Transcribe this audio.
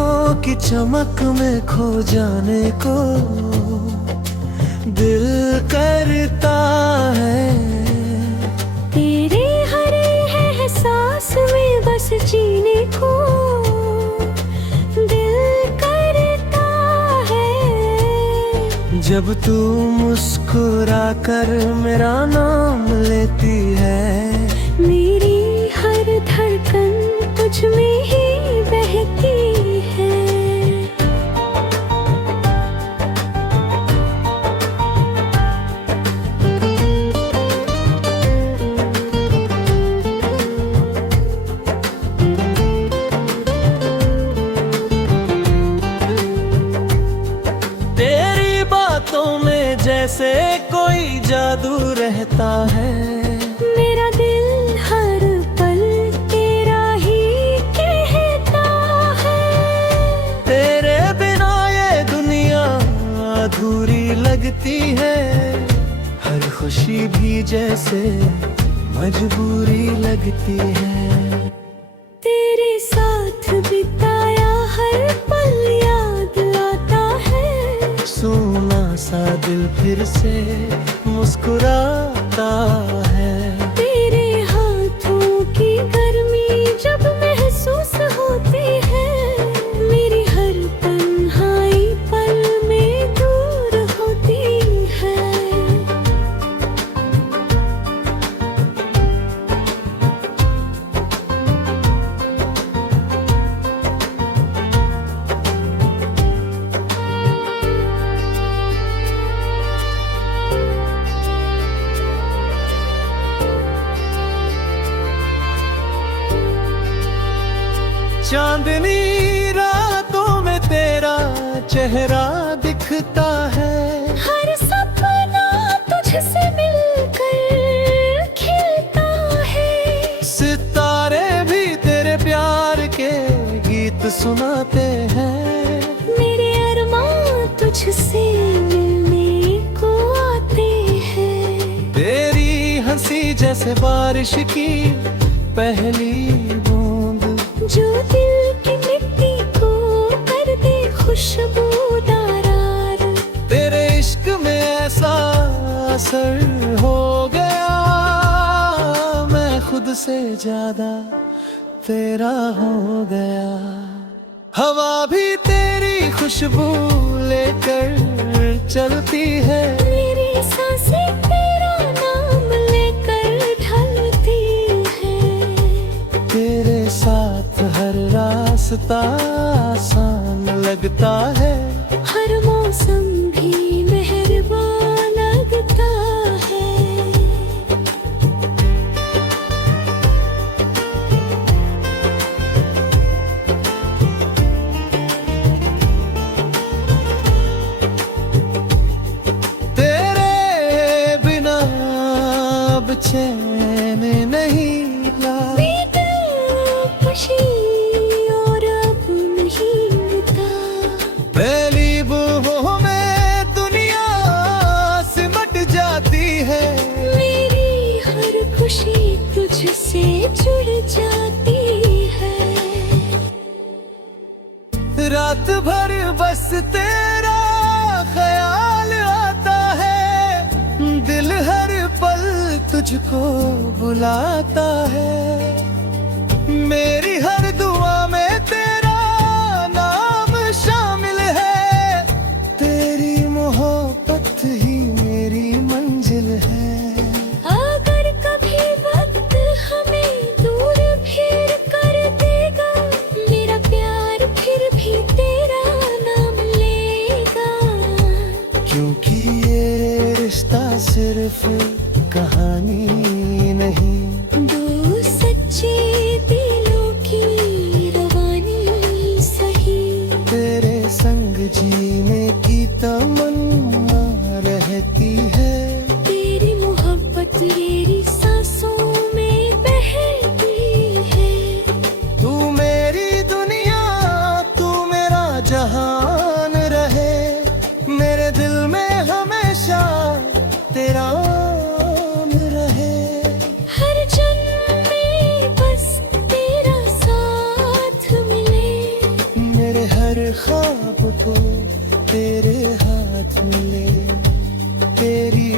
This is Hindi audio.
आँखों की चमक में खो जाने को दिल करता है। तेरे हर एहसास में बस जीने को दिल करता है। जब तू मुस्कुरा कर मेरा नाम लेती है, मेरी हर धड़कन तुझ में ही बहती है। तेरी बातों में जैसे कोई जादू रहता है। मेरा दिल हर पल तेरा ही कहता है। तेरे बिना ये दुनिया अधूरी लगती है। हर खुशी भी जैसे मजबूरी लगती है। तेरे साथ बिताया हर पल याद आता है। सोना सा दिल फिर से मुस्कुराता है। तेरे हाथों की गर्मी जब महसूस होती है, मेरी हर तन्हाई पल में दूर होती है। चांदनी रातों में तेरा चेहरा दिखता है। हर सपना तुझसे मिलकर खिलता है। सितारे भी तेरे प्यार के गीत सुनाते हैं। मेरे अरमान तुझसे मिलने को आते हैं। तेरी हंसी जैसे बारिश की पहली बूंद, जो दिल की मिट्टी को कर दे खुशबूदार। तेरे इश्क में ऐसा असर हो गया, मैं खुद से ज्यादा तेरा हो गया। हवा भी तेरी खुशबू लेकर चलती है। मेरी सांसें तेरा नाम लेकर ढलती है। तेरे साथ हर रास्ता आसान लगता है। हर मौसम भी मेहरबान लगता है। तेरे बिना अब चैन नहीं ला। खुशी और अब नहीं मिलता। पहली बूहों में दुनिया सिमट जाती है। मेरी हर खुशी तुझसे जुड़ जाती है। रात भर बस तेरा ख्याल आता है। दिल हर पल तुझको बुलाता है। मेरी हर दुआ में तेरा नाम शामिल है। तेरी मोहब्बत ही मेरी मंजिल है। अगर कभी वक्त हमें दूर फिर कर देगा, मेरा प्यार फिर भी तेरा नाम लेगा। क्योंकि ये रिश्ता सिर्फ कहानी नहीं, दो सच्चे दिलों की रवानी सही। तेरे संग जीने की तमन्ना रहती है। तेरी मोहब्बत मेरी सांसों में बहती है। तू मेरी दुनिया, तू मेरा जहान रहे। मेरे दिल में हमेशा तेरा नाम रहे। हर जन्म में बस तेरा साथ मिले। मेरे तेरी